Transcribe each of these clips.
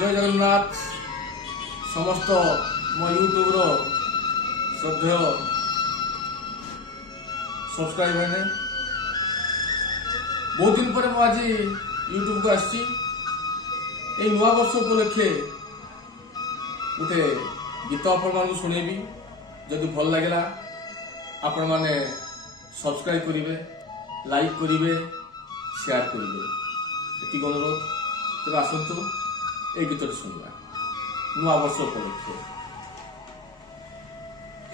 जय जगन्नाथ समस्त मो यूट्यूब श्रद्धेय सब्सक्राइबर ने बहुत दिन पर आज यूट्यूब को आसी नुआ वर्ष उपलक्षे गोटे गीत आपण शुणेबी जदि भल लगे आपण मैंने सब्सक्राइब करेंगे लाइक करेंगे शेयर करेंगे ये अनुरोध तेज आसतु ये गीत शुणा नुआ वर्ष उपलक्षे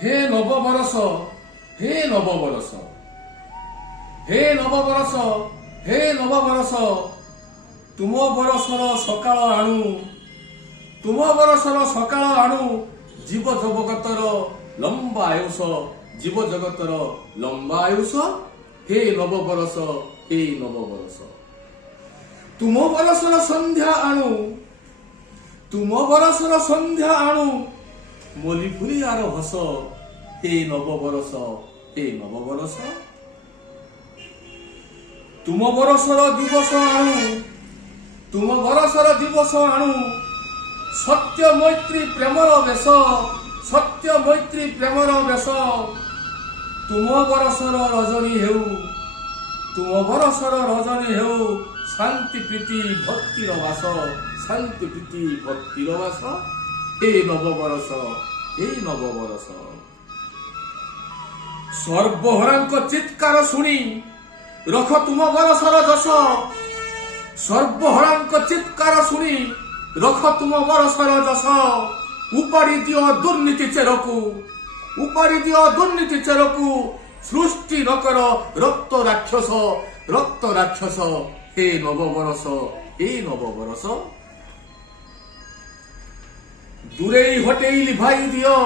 हे नवबरस हे नवबरस हे नवबरस हे नवबरस तुम बरसर सकाळ आणु तुम बरसर सकाळ आणु जीव जगतर लंबा आयुष जीव जगतर लंबा आयुष हे नवबरस हे नवबरस तुम बरसर संध्या आणु तुम बरसर संध्या आणु मोली फुली आर हस हे नवबरस हे नवबरस तुम बरसर दिवस आणु तुम बरसर दिवस आणु सत्य मैत्री प्रेमर बेश सत्य मैत्री प्रेमर बेश तुम बरसर रजनी हेउ तुम बरसर रजनी हेउ शांति प्रीति भक्तिर वास शांति प्रीति भक्तिर वास हे नवबरस हे नवबरस सर्वहरांक चित्कार शुणी रख तुम बरसर जस सर्वहरांक चित्कार शुणी रख तुम बरसर जस उपाड़ी दियो दुर्नीति चेरकू उपाड़ी दियो दुर्नीति चेरकू सृष्टि नकर रक्त राक्षस हे नवबरस हे नवबरस दूरेई हटेइली भाई दियो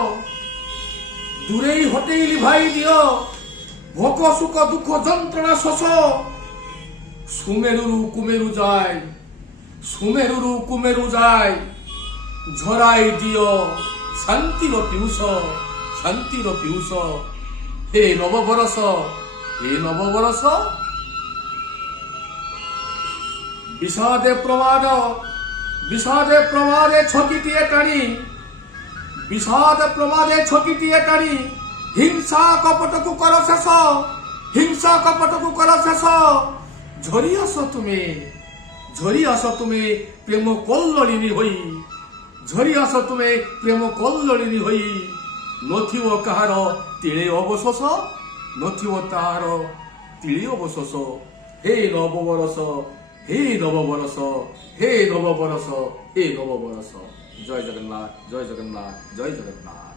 दूरेई हटेइली भाई दियो भोक सुख दुख जंत्रणा शोष सुमेरु कुमेरु जाय सुमेरु कुमेरु जाय झराई दियो शांतिर पीयूष हे नवबरस हे नवबरस विषादे प्रमादे छकिटिए टाणी विषाद प्रमादे छकिटिए टाणी हिंसा कपट को कर शेष हिंसा कपट को कर शेष झरी आस तुम्हें प्रेम कल्ललिनी होई झरी आस तुम्हें प्रेम कल्ललिनी होई नथिव कहार तिले अवशोष नथिव तार तिले अवशोष हे नवबरस हे नवबरस हे नवबरस हे नवबरस जय जगन्नाथ जय जगन्नाथ जय जगन्नाथ।